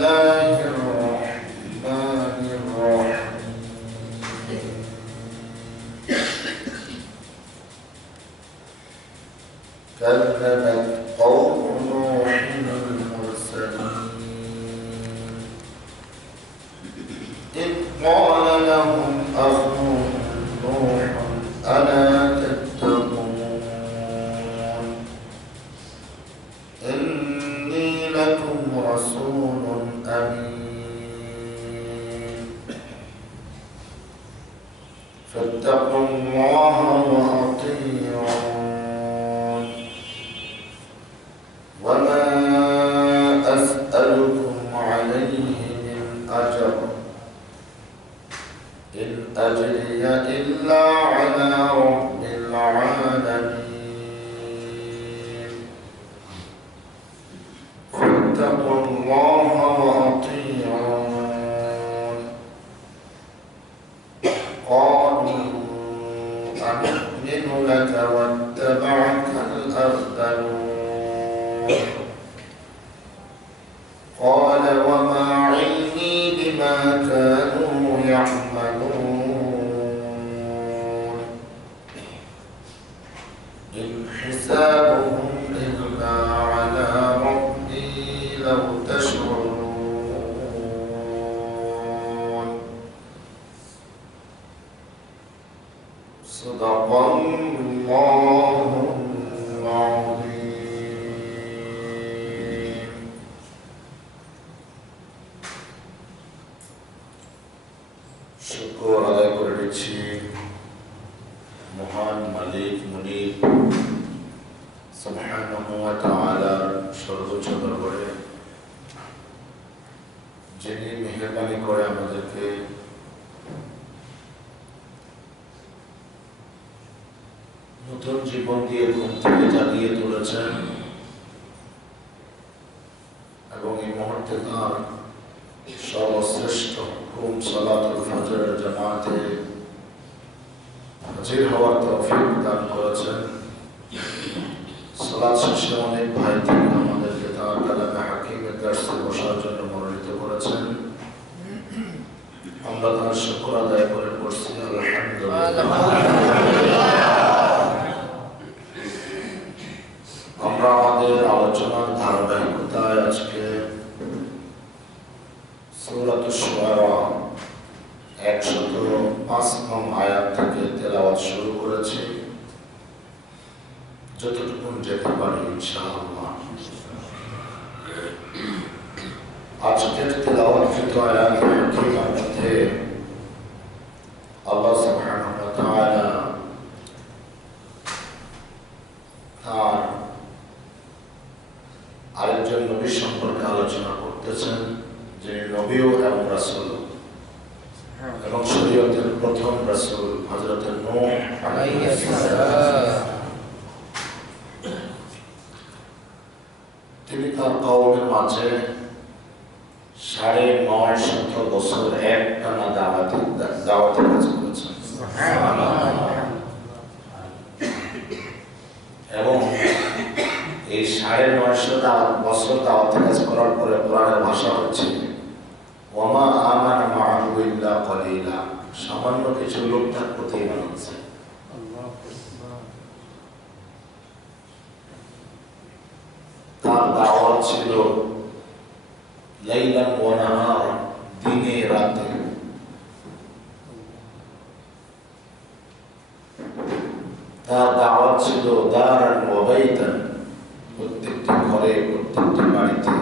الله الرحمن الرحيم كذبت قوم نوح المرسلين إذ قال لهم أخوهم نوح ألا تتقون إني لكم رسول أمين فاتقوا الله وأطيعون وما أسألكم عليه من أجر إن أجري إلا على رب العالمين فاتقوا الله وأطيعون قالوا أنؤمن لك واتبعك الأرذلون قال وما علمي بما كانوا يعملون إن حسابهم إلا على ربي لو تشعرون صدق الله العظيم শুকর আদায় করে দিচ্ছি মহান মালিক মুনিব সুবহানাহু ওয়া তাআলার সর্বোচ্চ দরবারে যিনি মেহেরবানি করে আমাদেরকে নতুন জীবন দিয়ে ঘুম থেকে জাগিয়ে তুলেছেন এবং এই মুহূর্তে তার সর্বশ্রেষ্ঠ হুকুম সালাতুল ফজরের জামাতে হাজির হওয়ার তৌফিক দান করেছেন। সালাত শেষে অনেক ভাই থেকে আমাদেরকে তার কালামে হাকিমের দার্সে বসার জন্য মনোনীত করেছেন। আমরা তার শুকর আদায় করে পড়ছি আলহামদুলিল্লাহ। আমরা আমাদের আলোচনার ধারাবাহিকতায় আজকে সূরাতুশ শুআরা 105 নং আয়াত থেকে তেলাওয়াত শুরু করেছি, যতটুকু যেতে পারি ইনশাআল্লাহ। আজকের তেলাওয়াতকৃত আয়াতের মধ্যে আল্লাহ সুবহানাহু ওয়া তাআলা তার আরেকজন নবী সম্পর্কে আলোচনা করতেছেন, যিনি নবীও এবং রাসূল এবং শরীয়তের প্রথম রাসূল হযরত নূহ আলাইহিস সালাম। তিনি তার কওমের মাঝে ৯৫০ বছর একটানা দাওয়াতের কাজ করেছেন এবং এই ৯৫০ বছর দাওয়াতের কাজ করার পরে কোরআনের ভাষা হচ্ছে ওয়ামা আমানা মাআহু ইল্লা কলিলা, সামান্য কিছু লোক তার প্রতি ঈমান আনছে। তার দাওয়াত ছিল লাইলান ওয়া নাহার, দিনে রাতে। তার দাওয়াত ছিল দারান ওয়া বাইতান, প্রত্যেকটি ঘরে প্রত্যেকটি বাড়িতে।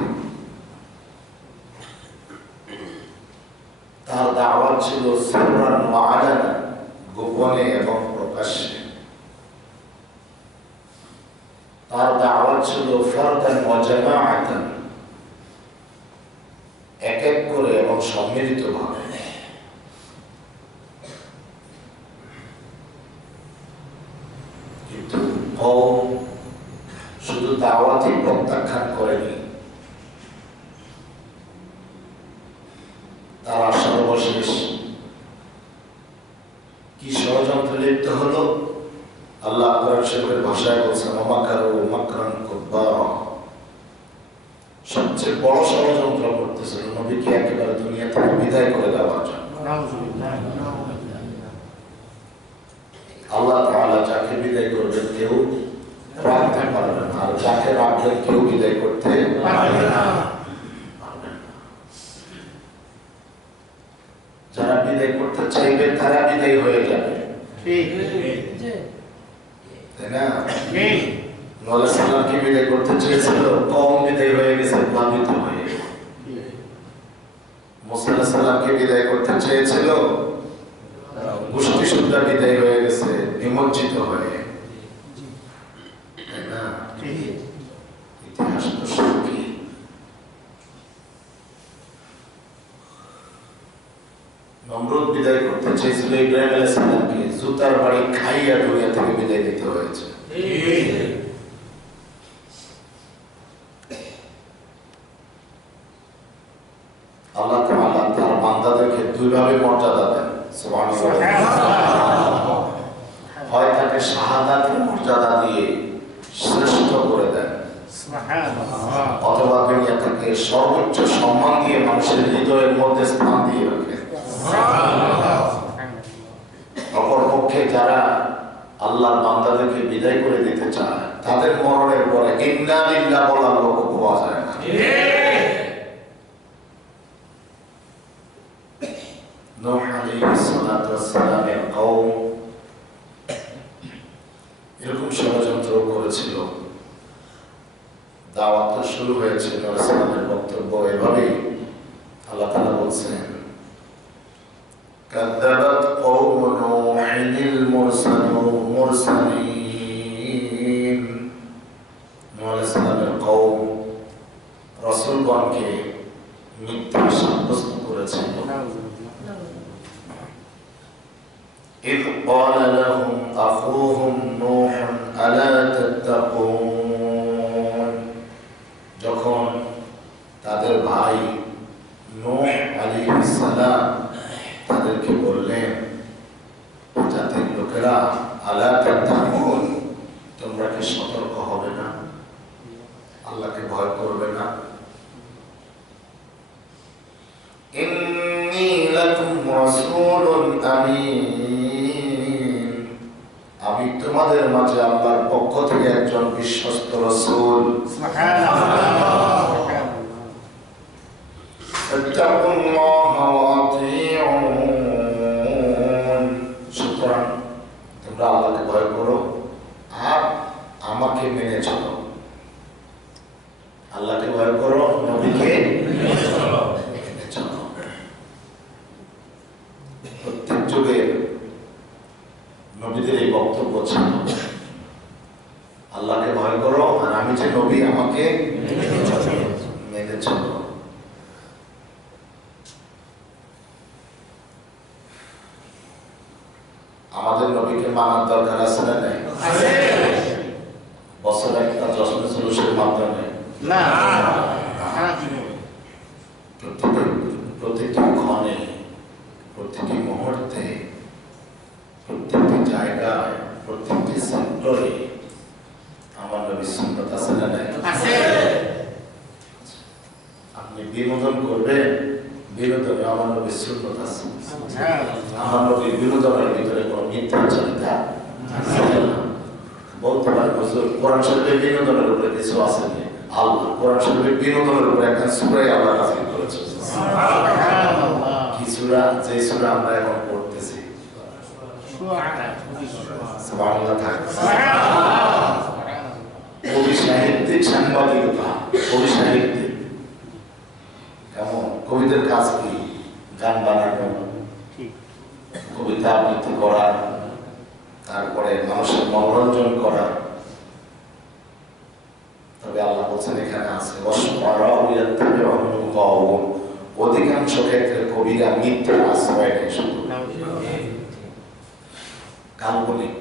তার দাওয়াত ছিল সিররান ওয়া আলানা, গোপনে এবং প্রকাশ্যে। তার দাওয়াত ছিল ফারদান ওয়া জামাআতান, এক এক করে এবং সম্মিলিতভাবে। কিন্তু কওম শুধু দাওয়াতই প্রত্যাখ্যান করেনি, তারা সর্বশেষ কি ষড়যন্ত্রে লিপ্ত হলো? আল্লাহ কোরআন শরীফের ভাষায় বলছেন ওয়া মাকারু মাকরান কুব্বারা, সবচেয়ে সবচেয়ে বড় ষড়যন্ত্র করতেছিল নবীকে একেবারে দুনিয়া থেকে বিদায় করে দেওয়ার জন্য। আল্লাহ তাআলা যাকে বিদায় করবেন কেউ রাখতে পারবে না, আর যাকে রাখবেন কেউ বিদায় করতে পারবে না। যারা বিদায় করতে চাইবে তারা বিদায় হয়ে যাবে, তাই না? নূহ সালামকে বিদায় করতে চেয়েছিল, কওম বিদায় হয়ে গেছে প্লাবিত হয়ে। মুসা সালামকে বিদায় করতে চেয়েছিল, গোষ্ঠী সুদ্ধা বিদায় হয়ে গেছে নিমজ্জিত হয়ে, তাই না? ইতিহাস তো সাক্ষী। নমরুদ বিদায় করতে চেয়েছিল ইব্রাহিম আলাইহিস সালামকে, জুতার বাড়ি খাইয়া দুনিয়া থেকে বিদায় দিতে হয়েছে। আল্লাহ তাআলা তার বান্দাদেরকে দুইভাবে মর্যাদা দেন, সুবহানাল্লাহ। হয় তাকে শাহাদাতের মর্যাদা দিয়ে শ্রেষ্ঠ করে দেন, অথবা দুনিয়া থেকে সর্বোচ্চ সম্মান দিয়ে মানুষের হৃদয়ের মধ্যে স্থান দিয়ে রাখেন। অপরপক্ষে যারা আল্লাহর বান্দাদেরকে বিদায় করে দিতে চায়, তাদের মরণের পরে ইন্না লিল্লাহ বলার লোক পাওয়া যায় না। নূহ আলাইহিস সালাতু ওয়াস সালামের কওম এরকম ষড়যন্ত্র করেছিল। দাওয়াত শুরু হয়েছে, নূহ সালামের বক্তব্য এভাবেই। আল্লাহ তাআলা বলছেন, কাযাবাত কওমু নূহিল মুরসালিন। নূহ আলাইহিস সালামের কওম রাসূলগণকে মিথ্যা সাব্যস্ত করেছিল। إذ قال لهم أخوهم نوح ألا تتقون। যখন তাদের ভাই নূহ আলাইহিস সালাম তাদেরকে বললেন, জাতির লোকেরা, আলা তাত্তাকুন, তোমরা কি সতর্ক হবে না, আল্লাহকে ভয় করবে না? ইন্নী লাকুম রাসূলুন আমিন, আমি তোমাদের মাঝে আল্লাহর পক্ষ থেকে একজন বিশ্বস্ত রাসূল। সুবহানাল্লাহ। ইত্তাকুল্লাহ ওয়া আতিউন, সুতরাং তোমরা আল্লাহকে ভয় করো আর আমাকে মেনে চলো। আল্লাহকে ভয় করো, নবীকে মেনে চলো। প্রত্যেক যুগে নবীদের এই বক্তব্য ছিল, আল্লাহকে ভয় করো আর আমি যে নবী আমাকে মেনে চলো। আমাদের নবীকে মানার দরকার আছে না নাই? বছরে একটা জশ্ন জুলুসের মাধ্যমে না, প্রতিটি ক্ষণে, প্রতিটি মুহূর্তে, প্রত্যেকটি জায়গায়, প্রত্যেকটি সেক্টরে আমার নবীর সুন্নাত আছে না নাই? আপনি বিনোদন করবেন, বিনোদনে আমার নবীর সুন্নাত আছে। আমার নবীর বিনোদনের ভিতরে কোনো মিথ্যাচারিতা আছে না। বলতে পারেন হুজুর কোরআন শরীফে বিনোদনের উপরে কিছু আছে না। আল্লাহ কোরআন শরীফে বিনোদনের উপরে একটা সূরা আল্লাহ নাযিল করেছেন। সুবহানাল্লাহ। কি সূরা? যে সূরা আমরা এখন পড়তেছি, সুবহানাল্লাহ। কবি সাহিত্যিক সাংবাদিকতা, কবি সাহিত্যিক কেমন? কবিদের কাজ কি? গান বানানো, কবিতা আবৃত্তি করা, তারপরে মানুষের মনোরঞ্জন করা। তবে আল্লাহ বলছেন এখানে আছে অধিকাংশ ক্ষেত্রে কবিরা মিথ্যা আশ্রয় নেয়, শুধু কাল্পনিক।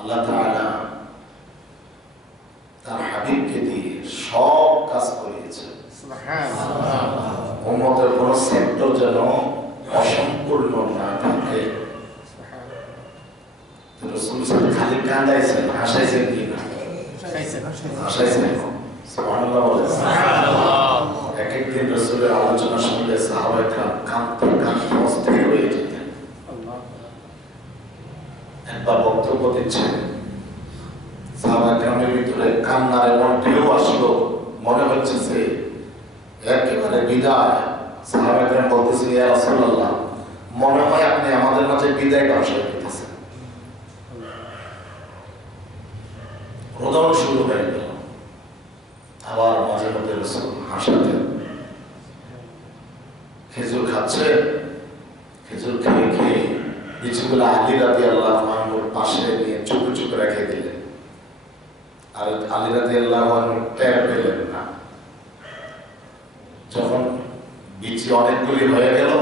আল্লাহ তাআলা তার হাবিবকে দিয়ে সব কাজ করিয়েছে। উম্মতের কোন সেক্টর যেন অসম্পূর্ণ না থাকে। রাসূল খালি কাঁদাইছেন, হাসাইছেন কি না? হাসাইছেন। সুবহানাল্লাহ বলেন। এক একদিন রাসূলের আলোচনা শুনলে সাহাবায়ে কেরাম কাঁদতে কাঁদতে অস্থির হয়ে যেতেন। একবার বক্তব্য দিচ্ছেন, সাহাবায়ে কেরামের ভিতরে কান্নার এমন ঢেউ আসলো, মনে হচ্ছে যে একেবারে বিদায়। সাহাবায়ে কেরাম বলতেছেন, ইয়া রাসূলুল্লাহ, মনে হয় আপনি আমাদের মাঝে বিদায় ঘোষণা করতেছেন। রোদন শুরু হয়ে গেল। আবার মাঝে মধ্যে রাসূল হাসতেন। খেজুর খাচ্ছে, খেজুর খেয়ে খেয়ে কিছুগুলো আলী রাদিয়াল্লাহু আনহুর পাশে নিয়ে চুপ চুপ রেখে দিলেন। আর আলী রাদিয়াল্লাহু আনহু টের পেলেন না। যখন বিচি অনেকগুলি হয়ে গেল,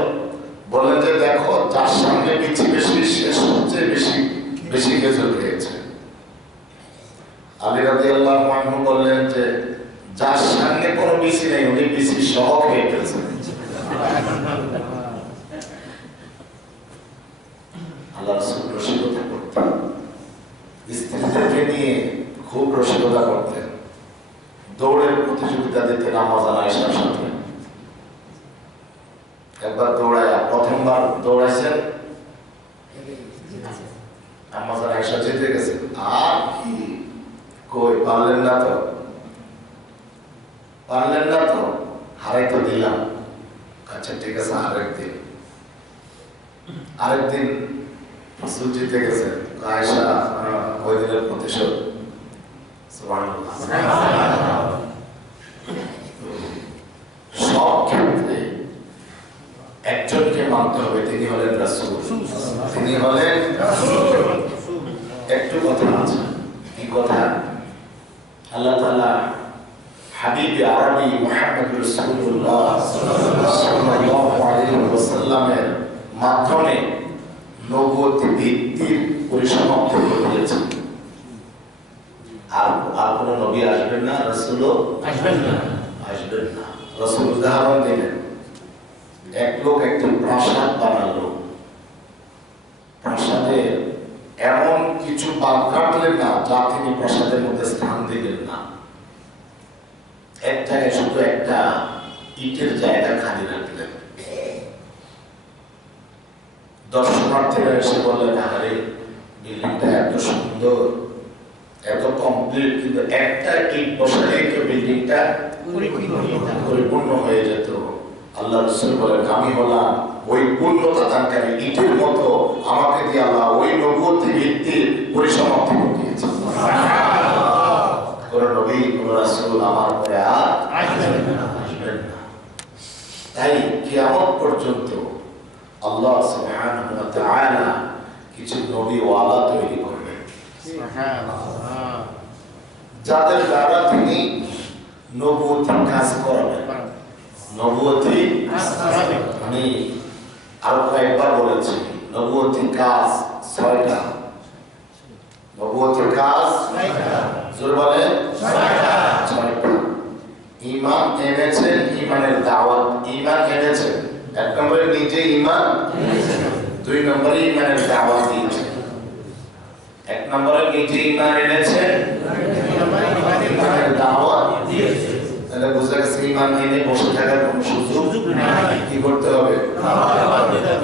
বললেন যে দেখো, যার সামনে বিচি বেশি সে সবচেয়ে বেশি বেশি খেজুর খেয়েছে। আলী রাদিয়াল্লাহু আনহু বললেন যে যার সামনে কোনো বিচি নেই উনি বিচি সহ খেয়ে ফেলছেন। আল্লাহ রাসূল রসিকতা করতেন, স্ত্রীদেরকে নিয়ে খুব রসিকতা করতেন। দৌড়ের প্রতিযোগিতা দিতেন আম্মাজান আয়েশার সাথে। একবার দৌড়ায়, প্রথমবার দৌড়াইছেন, আম্মাজান আয়েশা জিতে গেছেন। আর কি কই, পারলেন না তো, পারলেন না তো, হারাই তো দিলাম। আচ্ছা ঠিক আছে, আরেকদিন রাসূল জিতে গেছেন। আয়েশা ওই দিনের প্রতিশোধ। সুবহানাল্লাহ। সব ক্ষেত্রে একজনকে মানতে হবে, তিনি হলেন রাসূল। তিনি হলেন রাসূল। একটু কথা আছে, কি কথা? আল্লাহ তাআলা হাবিব আরবি মুহাম্মদ রাসূলুল্লাহ সাল্লাল্লাহু আলাইহি ওয়াসাল্লামের মাধ্যমে নবুয়তি ভিত্তির পরিসমাপ্তি ঘটিয়েছেন। আর কোনো নবী আসবেন না, রাসূলও আসবেন না। রাসূল উদাহরণ দিলেন, এক লোক একটি প্রাসাদ বানালো, প্রাসাদে এমন কিছু বাদ কাটলেন না যা তিনি প্রাসাদের মধ্যে স্থান দিলেন না। এক জায়গায় শুধু একটা ইটের জায়গা খালি রাখলেন। দর্শনার্থীরা এসে বললেন, আরে বিল্ডিংটা এত সুন্দর, এত কমপ্লিট, কিন্তু একটা ইট বসালে তো বিল্ডিংটা পরিপূর্ণ হয়ে যেত। আল্লাহ রাসূল বলেন, আমি হলাম ওই পূর্ণতা দানকারী ইটের মতো, আমাকে দিয়ে আল্লাহ ওই নবুয়তি ভিত্তির পরিসমাপ্তি ঘটিয়েছেন। কোন নবী কোন রাসূল আমার পরে আর আসবেন না। তাই কিয়ামত পর্যন্ত আল্লাহ সুবহানাহু ওয়া তাআলা কিছু নবী ওয়ালা তৈরি করবেন, সুবহানাল্লাহ, যাদের দ্বারা তিনি নবুয়তি কাজ করাবেন। নবুয়তি কাজ করাবেন। আমি আরো কয়েকবার বলেছি, নবুয়তি কাজ 6টা। নবুয়তি কাজ 6টা। জোর বলেন 6টা। ঈমান এনেছেন, ঈমানের দাওয়াত। ঈমান এনেছেন, এক নম্বরে নিজে ঈমান এনেছেন, দুই নম্বরে ঈমানের দাওয়াত দিয়েছেন। এক নম্বরে নিজে ঈমান এনেছেন, দুই নম্বরে ঈমানের দাওয়াত দিয়েছেন। তাহলে বুঝা গেছে ঈমান এনে বসে থাকার কোনো সুযোগ নাই। কি করতে হবে?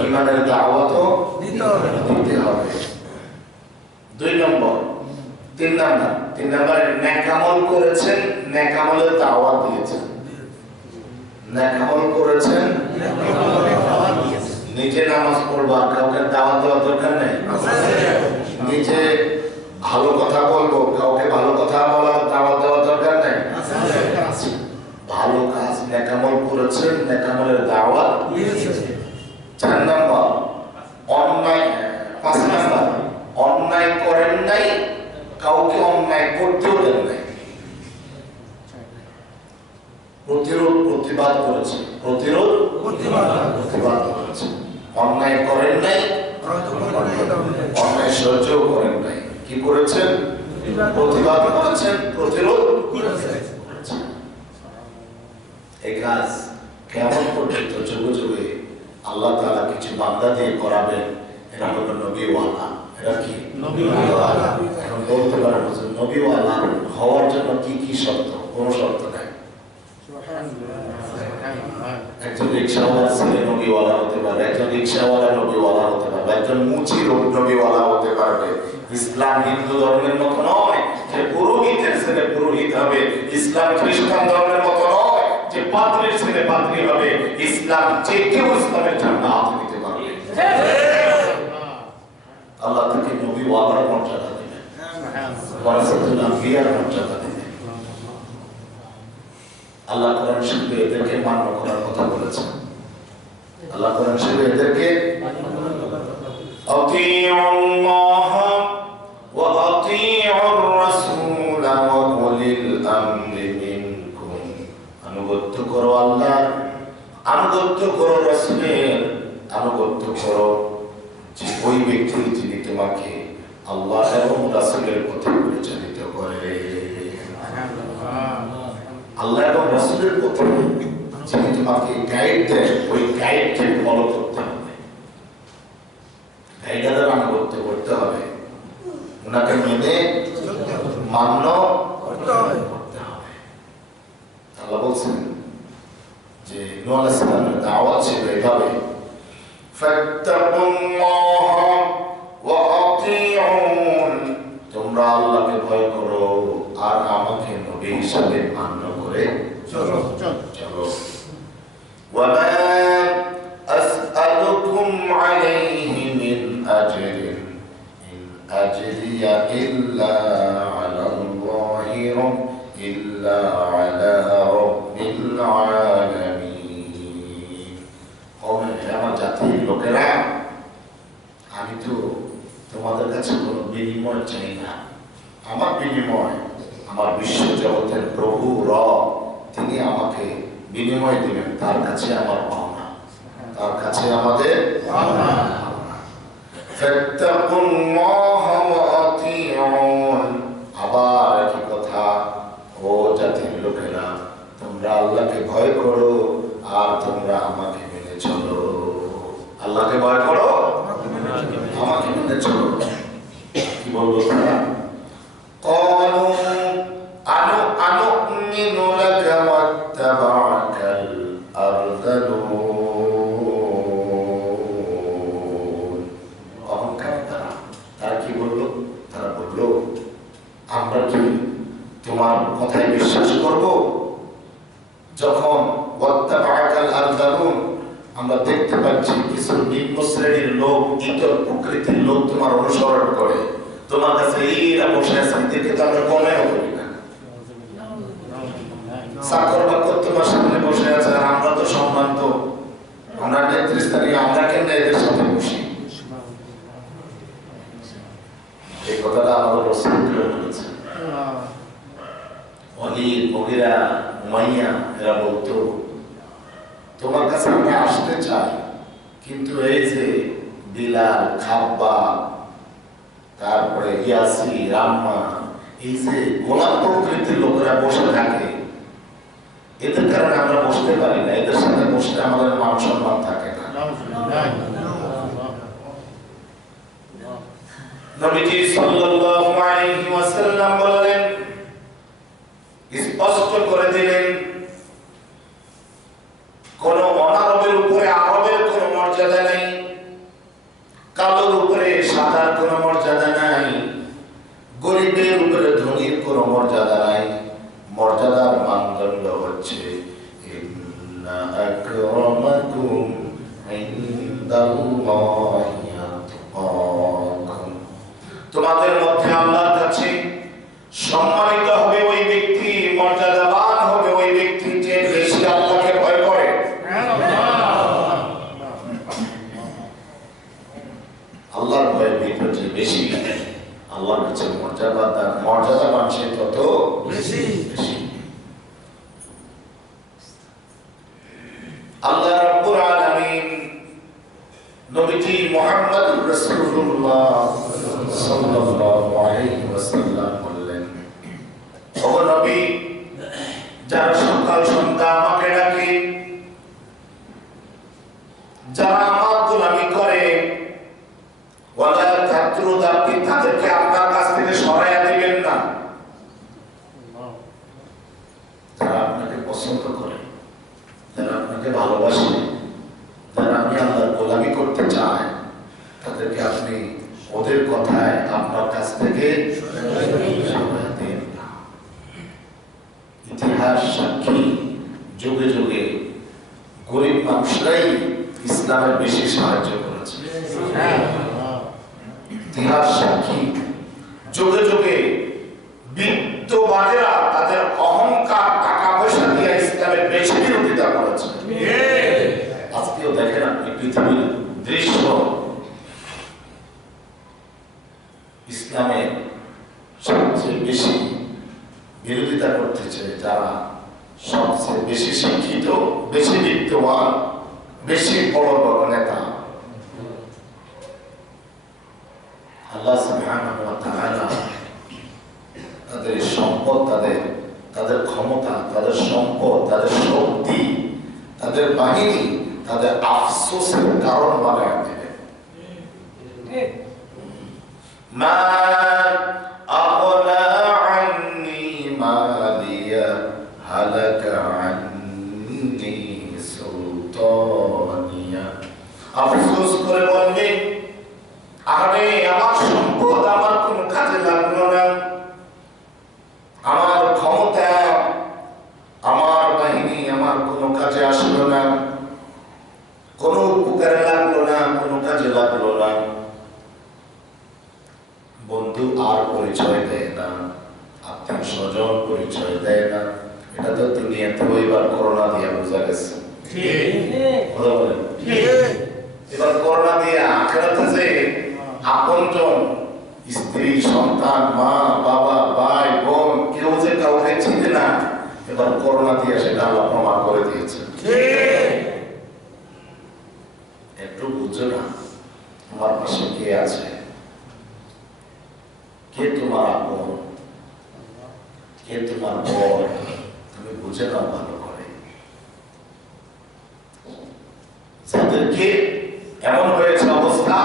ঈমানের দাওয়াতও দিতে হবে। দুই নম্বর, তিন নম্বরে নেক আমল করেছেন, নেক আমলের দাওয়াত দিয়েছেন। নেক আমল করেছেন, নিজে নামাজ পড়বো, আর কাউকে দাওয়াত দেওয়ার দরকার নেই। নিজে ভালো কথা বলবো, কাউকে ভালো কথা বলার দাওয়াত দেওয়ার দরকার নেই। ভালো কাজ নেক আমল করেছেন, নেক আমলের দাওয়াত দিয়েছেন। 4 নম্বর, অন্যায় 5 নম্বর, অন্যায় করেন নাই, কাউকে অন্যায় করতেও দেন নাই। প্রতিবাদ করেছেন, প্রতিবাদ করেছেন। অন্যায় করেন নাই, অন্যায় সহ্যও করেন নাই। কি করেছেন? প্রতিবাদ করেছেন, প্রতিরোধ করেছেন। এই কাজ কেমন পর্যন্ত যুগে যুগে আল্লাহ তাআলা কিছু বান্দা দিয়ে করাবেন। এরা হলো নবীওয়ালা, এরা কি নবীওয়ালা। এখন বলতে পারেন নবীওয়ালা হওয়ার জন্য কি কি শর্ত? কোনো শর্ত নাই। একজন রিক্সাওয়ালা ছেলে নবীওয়ালা হতে পারে, একজন রিক্সাওয়ালা নবীওয়ালা হতে পারবে, একজন মুচির নবীওয়ালা হতে পারবে। ইসলাম হিন্দু ধর্মের মতো নয় যে পুরোহিতের ছেলে পুরোহিত হবে। ইসলাম খ্রিস্টান ধর্মের মতো নয় যে পাদ্রীর ছেলে পাদ্রী হবে। ইসলাম যে কেউ ইসলামের জন্য হাত দিতে পারবে। আল্লাহ তাকে নবীওয়ালার মর্যাদা দিবেন, ওয়ারাসাতুল আম্বিয়ার মর্যাদা দিবেন। আল্লাহ কোরআন শরীফে এদেরকে মান্য করার কথা বলেছেন। আল্লাহ কোরআন শরীফে এদেরকে আতিউল্লাহ ওয়া আতিউর রাসূল ওয়া উলিল আমরি মিনকুম, আনুগত্য করো আল্লাহর, আনুগত্য করো রাসূলের, আনুগত্য করো যে ওই ব্যক্তি যিনি তোমাকে আল্লাহ এবং রাসূলের পথে পরিচালিত করে। আল্লাহ এবং রাসূলের পথে যিনি তোমাকে গাইড দেন, ওই গাইডকে ফলো করতে হবে, গাইডারের আনুগত্য করতে হবে, ওনাকে মেনে মান্য করতে হবে। আল্লাহ বলছেন যে নূহ আলাইহিস সালামের দাওয়াত ছিল এভাবে, ফাত্তাকুল্লাহ ওয়া আতিউন, তোমরা আল্লাহকে ভয় করো আর আমাকে নবী হিসেবে মান্য করে চলো চলো। ওয়া মা আসআলুকুম আলাইহি মিন আজরিন ইন আজরিয়া ইল্লা আলাল্লাহি ইল্লা আলা রাব্বিল আলামিন। আমার জাতির লোকেরা, আমি তো তোমাদের কাছে কোনো বিনিময় চাই না। আমার বিনিময় আমার বিশ্ব জগতের প্রভু রব, তিনি আমাকে বিনিময় দিবেন, তার কাছে আমার পাওনা, তার কাছে আমাদের পাওনা। ফাত্তাকুল্লাহ ওয়া আতিউন, আবার একই কথা, ও জাতির লোকেরা, তোমরা আল্লাহকে ভয় করো আর তোমরা আমাকে মেনে চলো। আল্লাহকে ভয় করো, আমাকে মেনে চলো। কি বলবো তারা? قالوا أنؤمن لك واتبعك الأرذلون। অহংকারী তারা কি বললো? তারা বললো, আমরা কি তোমার কথায় বিশ্বাস করব? যখন ওয়াত্তাবা'আকাল আরযালুন, আমরা দেখতে পাচ্ছি কিছু নিম্ন শ্রেণীর লোক, ইতর প্রকৃতির লোক তোমার অনুসরণ করে, তোমার কাছে এরা বসে আছে, দেখে তো আমরা কমেও করি না। চাকর বাকর তোমার সামনে বসে আছে, আর আমরা তো সম্মানিত, আমরা নেতৃস্থানীয়, আমরা কেন এদের সাথে বসি? এই কথাটা আমাদের রাসূল বলেছেন। ওয়ালিদ, মুগীরা, উমাইয়া এরা বলতো, তোমার কাছে আমরা আসতে চাই, কিন্তু এই যে বিলাল, খাব্বাব, তারপরে ইয়াসি, রাম্মা, এই যে গোলাম প্রকৃতির লোকেরা বসে থাকে, এদের কারণে আমরা বসতে পারি না, এদের সাথে বসতে আমাদের মান সম্মান থাকে না। নবীজি সাল্লাল্লাহু আলাইহি ওয়াসাল্লাম বললেন, স্পষ্ট করে দিলেন, কোন অনারবের উপরে আরবের কোন মর্যাদা নেই, কালোর উপরে সাদার কোন মর্যাদা নাই, গরিবের উপরে ধনীর কোন মর্যাদা নাই। মর্যাদার মানদণ্ড হচ্ছে ইন্না আকরামাকুম ইনদাল্লাহি আতকাকুম, তোমাদের মধ্যে আল্লাহর কাছে সম্মানিত হবে ওই ব্যক্তি, মর্যাদাবান হবে ওই ব্যক্তি যে বেশি আল্লাহকে ভয় করে। আল্লাহর ভয়ের ভিতরে যে বেশি, আল্লাহর কাছে মর্যাদাবান সে তত বেশি। আল্লাহ রাব্বুল আলামিন নবীজি মুহাম্মদুর রাসূলুল্লাহ সাল্লাল্লাহু আলাইহি ওয়াসাল্লাম বললেন, ও নবী, যারা সকাল সন্ধ্যা আমাকে ডাকে, যারা আমার গোলামি করে, ওয়ালা তাতরুদা আপনাকে ভালোবাসে, যারা আমি আল্লাহর গোলামি করতে চায়, তাদেরকে আপনি ওদের কথায় আপনার কাছ থেকে সরায় দেন না। ইতিহাস সাক্ষী, যুগে যুগে গরিব মানুষরাই ইসলামের বেশি সাহায্য করেছে। ইতিহাস সাক্ষী, যুগে যুগে বিত্তবানেরা তাদের অহংকার টাকা পয়সা দিয়ে ইসলামের বেশি বিরোধিতা করেছে। আজকেও দেখেন আপনি পৃথিবীর দৃশ্য, ইসলামের সবচেয়ে বেশি বিরোধিতা করতেছে যারা সবচেয়ে বেশি শিক্ষিত, বেশি বিত্তবান, বেশি বড় বড় নেতা। আল্লাহ সুবহানাহু ওয়া তাআলা তাদের সম্পদ, তাদের ক্ষমতা, তাদের সম্পদ, তাদের শক্তি, তাদের বাহিনী, তাদের আফসোসের কারণ বানায় দেবে। মা আগনা আন্নি মালিয়া হালাকা আন্নি সুলতানিয়া। আফসোস করে বলবে, আরে আমার সম্পদ আমার কোনো কাজে লাগলো না, আমার ক্ষমতা, আমার বাহিনী আমার কোনো কাজে আসলো না, কোনো উপকারে লাগলো না, কোনো কাজে লাগলো না। বন্ধু আর পরিচয় দেয় না, আত্মীয় স্বজন পরিচয় দেয় না। এটা তো দুনিয়াতে এবার করোনা দিয়ে বোঝা গেছে। এবার করোনা দিয়ে আখেরাতে যে আপনজন, স্ত্রী, সন্তান, মা, বাবা, ভাই, বোন, কেউ যে কাউকে চিনে না, এবার করোনা দিয়ে সেটা আল্লাহ প্রমাণ করে দিয়েছে। একটু বুঝো না তোমার পাশে কে আছে, কে তোমার আপন, কে তোমার বর, তুমি বুঝে নাও ভালো করে। যাদেরকে এমন হয়েছে অবস্থা,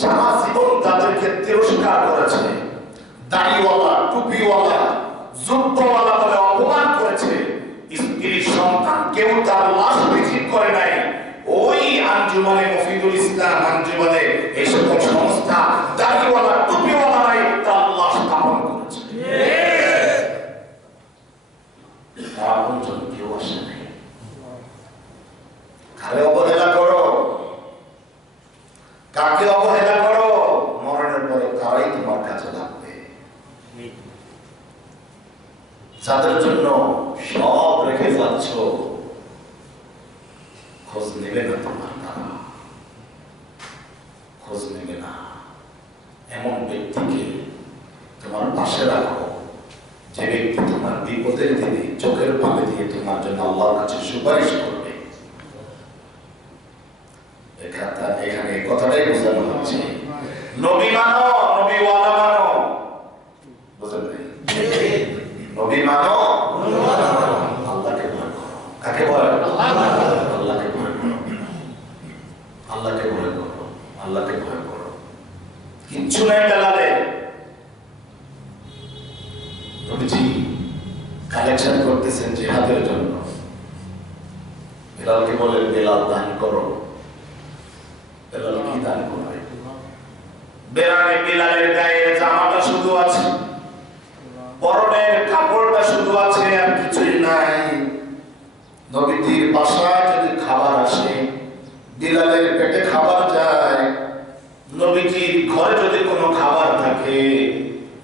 সারা জীবন তাদেরকে তিরস্কার করেছে, দাড়িওয়ালা, টুপিওয়ালা, যুদ্ধওয়ালা বলে অপমান করেছে, স্ত্রী, সন্তান কেউ তার লাশ রিসিভ করে নাই, ওই আঞ্জুমানে মফিদুল ইসলাম, আঞ্জুমানে এই সকল সংস্থা দাড়িওয়ালা, টুপিওয়ালারাই তার লাশ দাফন করেছে। তার আপনজন কেউ আসে নাই। কারে অবহেলা করো, কাকে অবহেলা করো, মরণের পরে তারাই তোমার কাছে লাগবে। যাদের জন্য সব রেখে যাচ্ছ, খোঁজ নেবে না তোমার, তারা খোঁজ নেবে না। এমন ব্যক্তিকে তোমার পাশে রাখো, যে ব্যক্তি তোমার বিপদের দিনে চোখের পানি দিয়ে তোমার জন্য আল্লাহর কাছে সুপারিশ করবে। এখানে কথাটাই বোঝানো হচ্ছে, নবী মানো, নবীওয়ালা মানো, বুঝলেন নাই? নবী মানো, আল্লাহকে ভয় করো। কাকে ভয়? আল্লাহকে ভয় করো, আল্লাহকে ভয় করো, আল্লাহকে ভয় করো। কিচ্ছু নাই বেলালে। নবীজি কালেকশন করতেছেন জিহাদের জন্য। বেলালকে বলেন, বেলাল দান করো। বেলাল কি দান করবে? বেলালের গায়ে জামাটা শুধু আছে, পরনের কাপড়টা শুধু আছে, আর কিছুই নাই। নবীজির বাসায় যদি খাবার আসে, বিলালের পেটে খাবার যায়। নবীজির ঘরে যদি কোনো খাবার থাকে,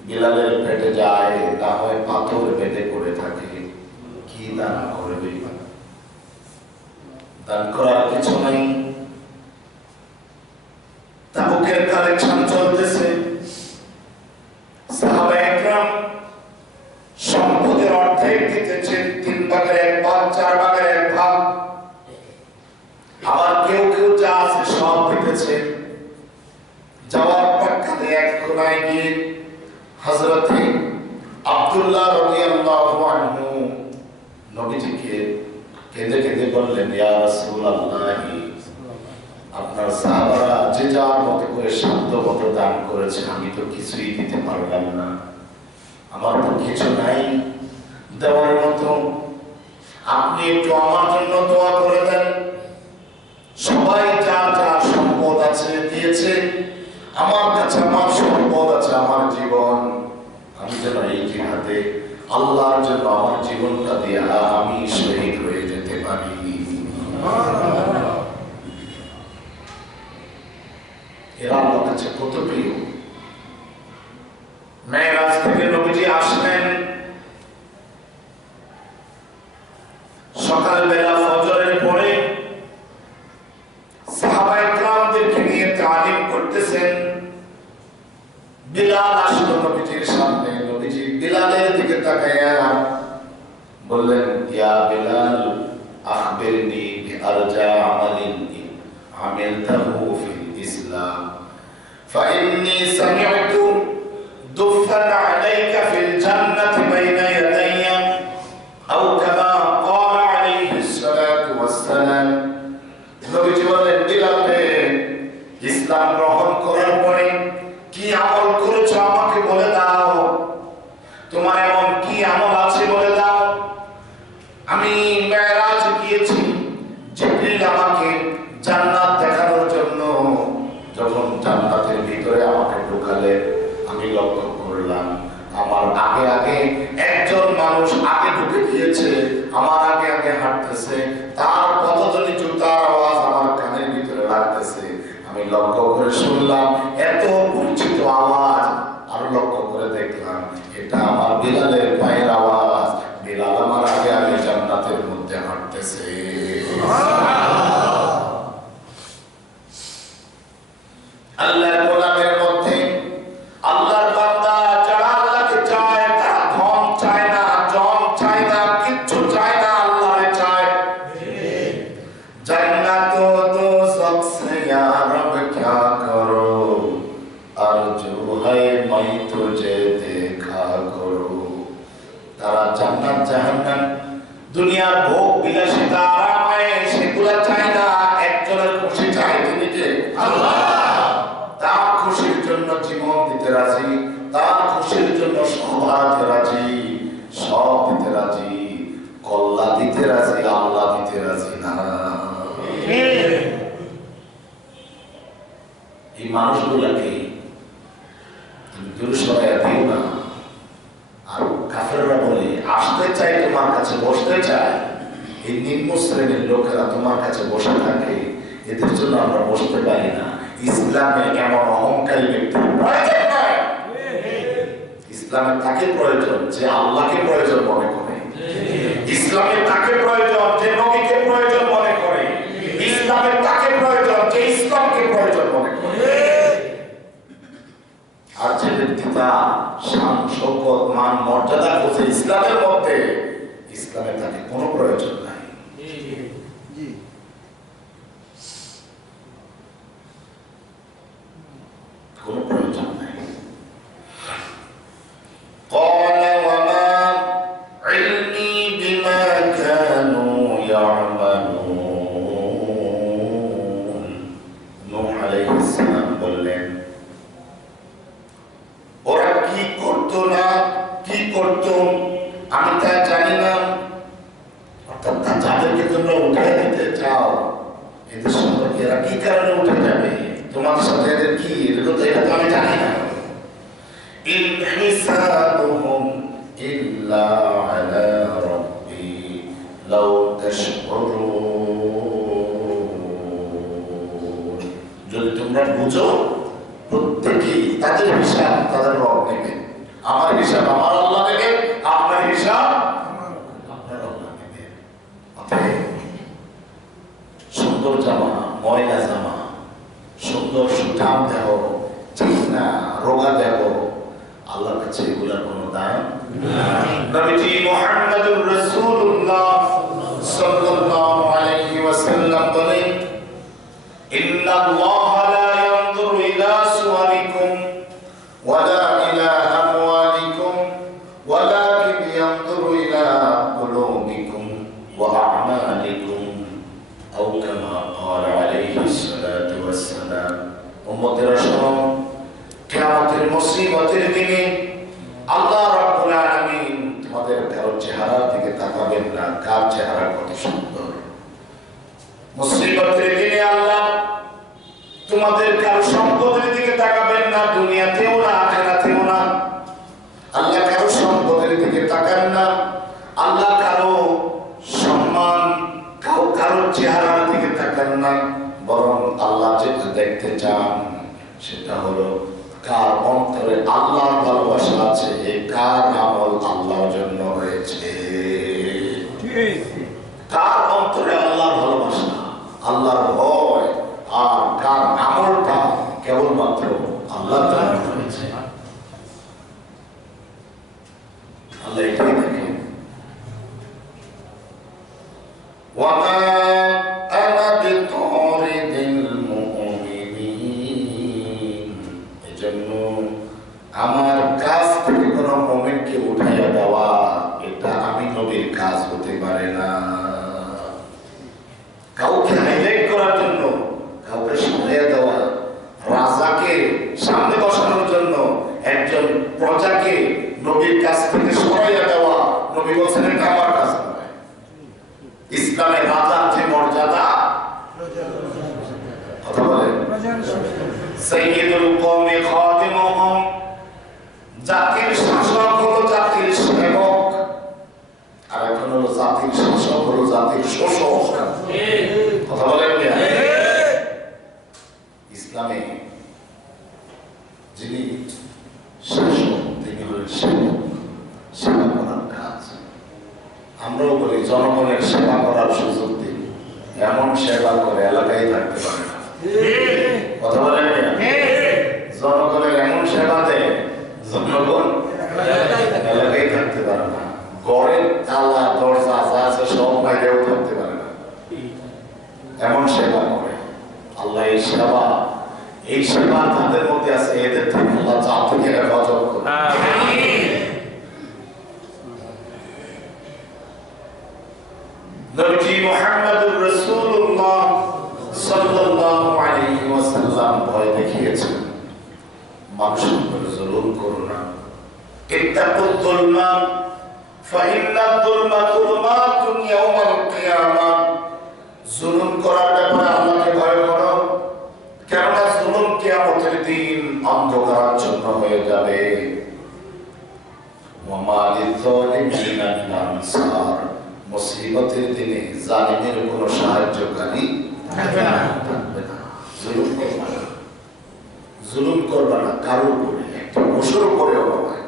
বিলালের পেটে যায়, তা হয় পাথর পেটে পড়ে থাকে। কি দান করবে? দান করার কিছু নাই। তাবুকের কালেকশন চলতেছে, সাহাবায়ে কেরাম সম্পদের অর্ধেক দিতেছে, 3 ভাগের 1 ভাগ, 4 ভাগের 1 ভাগ। আবার কেউ কেউ যা আছে সব দিতেছে। যাওয়ার প্রেক্ষাতে এক কোনায় গিয়ে হযরত আব্দুল্লাহ রাদিয়াল্লাহু আনহু নবীজিকে কেঁদে কেঁদে বললেন, ইয়া রাসূলুল্লাহ, আপনার সাহাবারা যে যার মতো করে সাধ্য মতো দান করেছে, আমি তো কিছুই দিতে পারলাম না, আমার তো কিছু নাই দেওয়ার মতো। আপনি একটু আমার জন্য দোয়া করে দেন। আখবিরনি বিআরজা আমালিন আমিলতাহু ফিল ইসলাম ফাইন্নী সামি'তু দুফান আলাইকা ফিল জান্নাতি বাইনা ইয়াদাইয়া আও কামা ক্বালা আলাইহিস সালাতু ওয়াস সালাম। নবীজি বলেন, বিলালে ইসলাম গ্রহণ করার পরে কি আমল করেছো আমাকে বলে দাও, তোমার এমন কি আমল আছে বলে দাও। আমি মেরাজ গিয়েছি, জিবরিল আমাকে জান্নাত দেখানোর জন্য যখন জান্নাতের ভিতরে আমাকে ঢোকালে আমি লক্ষ্য করলাম আমার আগে আগে একজন মানুষ আগে ঢুকে গিয়েছে, আমার আগে আগে হাঁটতেছে, তার পদধ্বনি জুতার আওয়াজ আমার কানের ভিতরে লাগতেছে। আমি লক্ষ্য করে শুনলাম এত পরিচিত আওয়াজ, আর লক্ষ্য করে দেখলাম এটা আমার বিলালের পায়ের আওয়াজ। বিলাল আমার আগে আগে জান্নাতের মধ্যে হাঁটতেছে। আল্লাহর গোলামের মধ্যে আল্লাহর বান্দা যারা আল্লাহকে চায়, তারা ধন চায় না, জন চায় না, কিচ্ছু চায় না, আল্লাহরে চায়। জান্নাত ও দোজখ সে ইয়া রব क्या करो আরজু है मैं तुझे देखा करो। তারা জান্নাত জাহান্নাম দুনিয়ার ভোগ বিলাসিতা আরামে সেগুলা চায় না, একজনের খুশি চায়, তিনি কে? আল্লাহ। তার খুশির জন্য জীবন দিতে রাজি, তার খুশির জন্য সব রাজি, সব দিতে রাজি, কল্লা দিতে রাজি, আল্লাহ দিতে রাজি না। এই মানুষগুলাকে তুমি দূর সরাইয়া দিও না। আর কাফেররা বলে আসতে চাই, তোমার কাছে বসতে চায়। এই নিম্ন শ্রেণীর লোকেরা তোমার কাছে বসে থাকে, এদের জন্য আমরা বসতে পারি না। ইসলামে এমন অহংকারী ব্যক্তির প্রয়োজন নয়। ইসলামে তাকে প্রয়োজন যে আল্লাহকে প্রয়োজন মনে করে। ইসলামে তাকে প্রয়োজন যে নবীকে প্রয়োজন মনে করে। ইসলামে তাকে প্রয়োজন যে ইসলামকে প্রয়োজন মনে করে। আর যে ব্যক্তি তার শান শৌকত মান মর্যাদা খোঁজে ইসলামের মধ্যে, ইসলামে তাকে কোনো প্রয়োজন নাই। কোনো প্রয়োজন নাই। قال وما علمي بما كانوا يعملون। নূহ আলাইহিস সালাম বললেন, ওরা কি করতো না কি করতো আমি তা জানি না। অর্থাৎ যাদেরকে তোমরা উঠে দিতে চাও, এদের সম্পর্কে এরা কি কারণে উঠে যাবে, তোমার সাথে এদের কি, এটা তো আমি জানি না। ইন হিসাবুহুম ইল্লা আলা রাব্বি লাউ তাশউরুন। যদি তোমরা বুঝো, প্রত্যেকেই তাদের হিসাব তাদের রব নেবে। আমার হিসাব আমার আল্লাহ নেবে, আপনার হিসাব আপনার আল্লাহ নেবে। সুন্দর জামা, ময়লা জামা, সুন্দর সুঠাম দেহ, চিকনা রোগা দেহ, আল্লাহর কাছে এগুলার কোনো দাম নাই। নবীজি মুহাম্মদুর রাসূলুল্লাহ সাল্লাল্লাহু আলাইহি ওয়াসাল্লাম বলেন, ইন্নাল্লাহা লা ইয়ানজুরু ইলা সুওয়ারিকুম ওয়ালা ইলা আমওয়ালিকুম ওয়ালাকিন ইয়ানজুরু ইলা কুলুবিকুম ওয়া আ'মালিকুম আও কামা ক্বালা আলাইহিস সালাতু ওয়াস সালাম। উম্মতের শোনো, কিয়ামতের মুসিবতের দিনে আল্লাহ রাব্বুল আলামিন তোমাদের কারো চেহারার দিকে তাকাবেন না, কার চেহারা কত সুন্দর। মুসিবতের দিনে আল্লাহ তোমাদের কারো সম্পদের দিকে তাকাবেন না, দুনিয়াতেও না আখিরাতেও না। আল্লাহ কারো সম্পদের দিকে তাকান না, আল্লাহ কারো সম্মান, কারো চেহারার দিকে তাকান না। বরং আল্লাহ যেটা দেখতে চান সেটা হলো কার অন্তরে আল্লাহর ভালোবাসা আছে, কার আমল আল্লাহর জন্য হয়েছে, কার অন্তরে আল্লাহর ভালোবাসা, আল্লাহর ভয়, আর কার আমলটা কেবলমাত্র আল্লাহর জন্য হয়েছে। আল্লাহ এটাই দেখেন। ওয়া সাইয়্যিদুল কওমি খাদিমুহুম, জাতির শাসক হলো জাতির সেবক, আর এখন হলো জাতির শাসক হলো জাতির শোষক। কথা বলেন না? ইসলামে যিনি শাসক তিনি হলেন সেবক, সেবা করার কাজ। আমরাও বলি জনগণের সেবা করার সুযোগ দিন, এমন সেবা করে এলাকায় থাকতে পারে না। কথা বলেন না? জনগণের এমন সেবা দেয় জনগণ এলাকায় থাকতে পারে না, ঘরের তালা দরজা যা আছে সব বাইরেও থাকতে পারে না, এমন সেবা করে আল্লাহ। এই সেবা তাদের মধ্যে আছে, এদের থেকে আল্লাহ জাতিকে হেফাজত করে। নবী মুহাম্মদুর রাসূলুল্লাহ সাল্লাল্লাহু আলাইহি ওয়াসাল্লাম ভয় দেখিয়েছেন, মানুষের উপর জুলুম করো না। ইত্তাকুল যুলমা ফাইন্নাদ যুলমা যুলমাতুন ইয়াওমাল কিয়ামাহ। জুলুম করার ব্যাপারে আল্লাহকে ভয় করো, কেননা জুলুম কিয়ামতের দিন অন্ধকারাচ্ছন্ন হয়ে যাবে। ওয়া মা লিয-যালিমিনা মিন আনসার। মুসিবতের দিনে জালিমের কোনো সাহায্যকারী থাকবে না। জুলুম করবে না কারোর উপরে, একটা পশুর উপরেও নয়,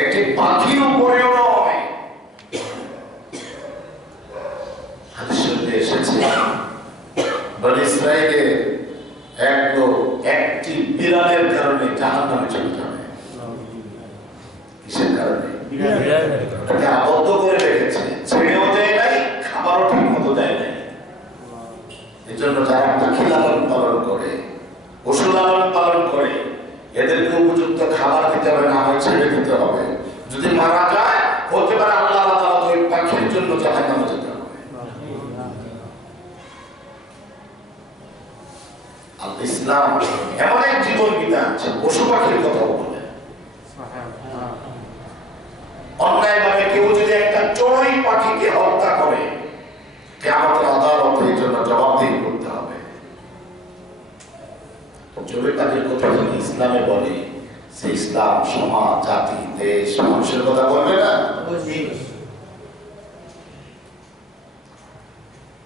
একটি পাখির উপরেও নয়। হাদিসে এসেছে বনী ইসরাইলের এক লোক একটি বিড়ালের কারণে জাহান্নামে চলে যাবে। কিসের কারণে? তাকে আবদ্ধ করে রেখেছে, ছেড়েও দেয় নাই, খাবারও ঠিক মতো দেয় নাই। এই জন্য যারা পাখি লালন পালন করে, পশু লালন পালন করে, এদেরকে উপযুক্ত খাবার দিতে হবে, না হয় ছেড়ে দিতে হবে। যদি মারা যায় হতে পারে আল্লাহ তাআলা ওই পাখির জন্য জাহান্নামে যেতে হবে। আর ইসলাম এমন এক জীবন বিধান আছে, পশু পাখির কথাও বলে। অন্যায়ভাবে কেউ যদি একটা চড়ুই পাখিকে হত্যা করে, কিয়ামতের আদালতে এর জন্য জবাবদিহি করতে হবে। চড়ুই পাখির কথা যদি ইসলামে বলে, সে ইসলাম সমাজ, জাতি, দেশ, মানুষের কথা বলবে না।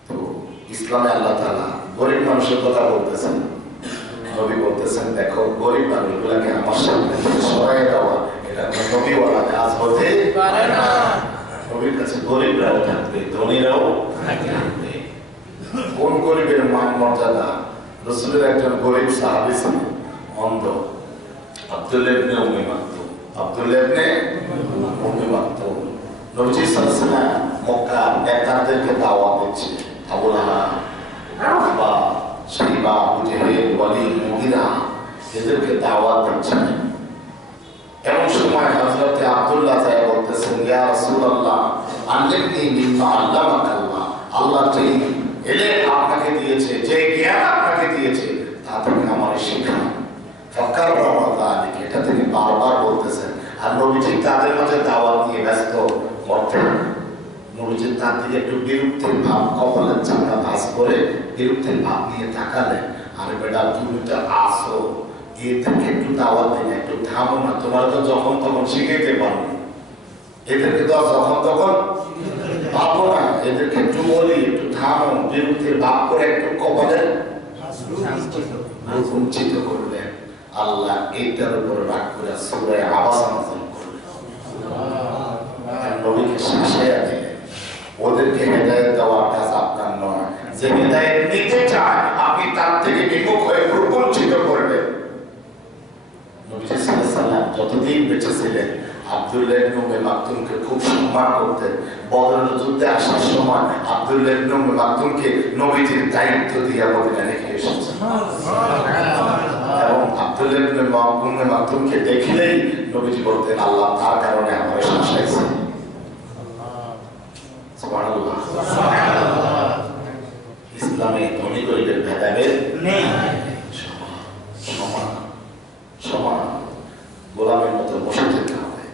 তো ইসলামে আল্লাহ তাআলা গরিব মানুষের কথা বলতেছেন। নবী বলতেছেন, দেখো গরিব মানুষগুলোকে আমার সামনে থেকে সরাই দেওয়া এটা নবীওয়ালা কাজ হতে পারে না। নবীর কাছে গরিবরাও থাকবে, ধনীরাও থাকবে। কোন গরিবের মান মর্যাদা? রাসূলের একজন গরিব সাহাবী ছিলেন, অন্ধ, আব্দুল্লাহ ইবনে উম্মি মাকতুম। আব্দুল্লাহ ইবনে উম্মি মাকতুম নবী সাল্লাল্লাহু আলাইহি ওয়াসাল্লাম মক্কা নেতাদেরকে দাওয়াত দিচ্ছে। আবু লাহাব, উতবা, শাইবা, আবু জাহেল, ওয়ালিদ, মুগীরা এদেরকে দাওয়াত দিচ্ছেন। এমন সময় হযরত আব্দুল্লাহ তাআলা বলতেছেন, ইয়া রাসূলুল্লাহ আল্লিমনি মিম্মা আল্লামাকাল্লাহ। আল্লাহ যে ইলম আপনাকে দিয়েছে, যে জ্ঞান আপনাকে দিয়েছে, তা থেকে আমার শিক্ষা। ফাকার রমাদানিক, এটা তিনি বারবার বলতেছেন। আর নবীজি তাদের মাঝে দাওয়াত নিয়ে ব্যস্ত করতেন। নবীজি তার দিকে একটু বিরক্তির ভাব, কপালের চামড়া ভাঁজ করে বিরক্তির ভাব নিয়ে তাকালেন। আরে বেটা, তুমি তো আসো, এদেরকে একটু দাওয়াত দিন, একটু থামো না। তোমরা তো যখন তখন শিখাইতে পারো, এদেরকে তো যখন তখন পাবো না। এদেরকে একটু বলি, একটু থামো, বিরক্তির ভাব করে একটু কপালের বঞ্চিত করলেন। আল্লাহ এইটার উপর রাগ করে সূরা আবাসা নাযিল করলেন। নবীকে শাসায়া দিলেন, ওদেরকে হেদায়েত দেওয়ার কাজ আপনার নয়। যে হেদায়েত নিতে চায় আপনি তার থেকে বিমুখ হয়ে প্রবঞ্চিত করবেন। নবী সাল্লাল্লাহু আলাইহি ওয়াসাল্লাম যতদিন বেঁচে ছিলেন আব্দুল্লাহ ইবনে উম্মি মাকতুমকে খুব সম্মান করতেন। বদরের যুদ্ধে আসার সময় আব্দুল্লাহ ইবনে উম্মি মাকতুমকে নবীজির দায়িত্ব দিয়ে মদিনায় রেখে এসেছেন। এবং আব্দুল্লাহ ইবনে উম্মি মাকতুমকে দেখলেই নবীজি বলতেন, আল্লাহ তার কারণে আমাকে শাসাইছে। সুবহানাল্লাহ। ইসলামে ধনী গরিবের ভেদাভেদ নেই, সমান সমান। গোলামের মতো বসে যেতে হবে,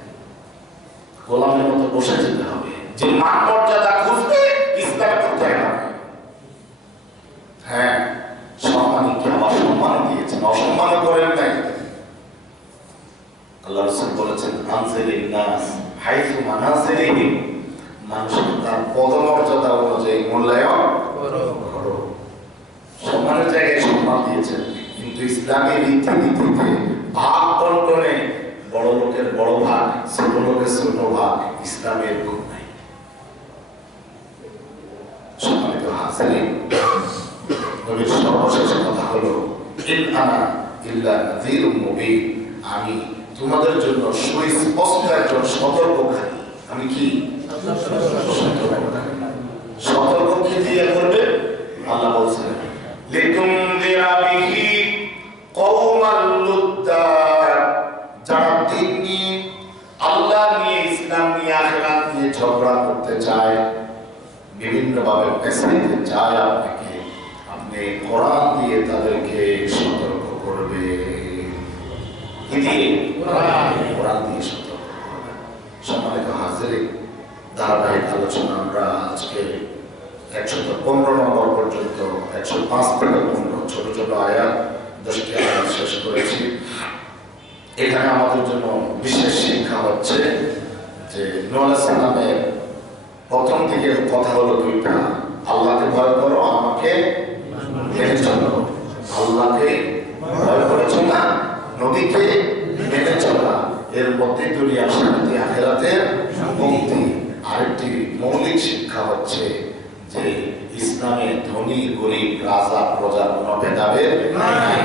গোলামের মতো বসে যেতে হবে। যে মান মর্যাদা খুঁজবে ইসলাম কোথায় হবে? হ্যাঁ, সম্মানকে আবার সম্মান দিয়েছেন, অসম্মান ইসলামী রীতিনীতিতে ভাগ বন্টনে বড় লোকের বড় ভাগ, ছোট লোকের ছোট ভাগ, ইসলামের খুব নাই। সম্মানিত হাজিরিন, নবীর সর্বশেষ কথা হলো ইন আনা ইল্লা নাযীরুম মুবিন, আমি তোমাদের জন্য সুস্পষ্ট একজন সতর্ককারী। আমি কি সতর্ক কি দিয়ে করবে? আল্লাহ বলছেন লিতুনযিরা বিহি কওমান লুদ্দা, যারা দিন নিয়ে, আল্লাহ নিয়ে, ইসলাম নিয়ে, আখিরাত নিয়ে ঝগড়া করতে চায়, বিভিন্ন ভাবে পেছাইতে চায় আপনাকে, আপনি কোরআন দিয়ে তাদেরকে সতর্ক করবে। কি দিয়ে? কোরআন দিয়ে সতর্ক করবে। সম্মানিত হাজিরিন, ধারাবাহিক আলোচনা আমরা আজকে 115 নম্বর পর্যন্ত 105 থেকে 15 ছোট ছোট আয়াত 10টি আয়াত শেষ করেছি। এখানে আমাদের জন্য বিশেষ শিক্ষা হচ্ছে যে নূহ আলাইহিস সালামের প্রথম দিকের কথা হলো দুইটা, আল্লাহকে ভয় করো, আমাকে মেনে চলো। আল্লাহকে ভয় করেছো না, নবীকে মেনে চলা, এর মধ্যে দুনিয়ার শান্তি, আখিরাতের মুক্তি। আরেকটি মৌলিক শিক্ষা হচ্ছে যে ইসলামে ধনী গরিব রাজা প্রজার কোনো ভেদাভেদ নাই।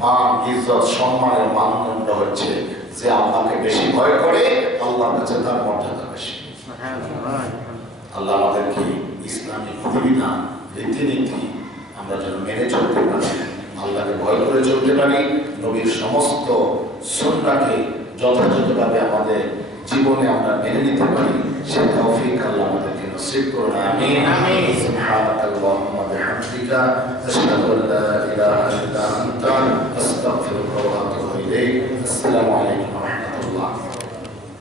মান ইজ্জত সম্মানের মানদণ্ড হচ্ছে যে আল্লাহকে বেশি ভয় করে, আল্লাহর কাছে তার মর্যাদা বেশি। আল্লাহ আমাদেরকে ইসলামী বিধিবিধান রীতিনীতি আমরা যেন মেনে চলতে পারি, আল্লাহকে ভয় করে চলতে পারি, নবীর সমস্ত সুন্নাহকে যথাযথভাবে আমাদের জীবনে আমরা মেনে নিতে পারি, সে তৌফিক আল্লাহ আমাদেরকে নসিব করুন। আমিন আমিন। সুবহানাল্লাহি ওয়া বিহামদিকা, আশহাদু আল্লা ইলাহা ইল্লা আনতা, আস্তাগফিরুকা ওয়া আতুবু ইলাইক। আসসালামু আলাইকুম।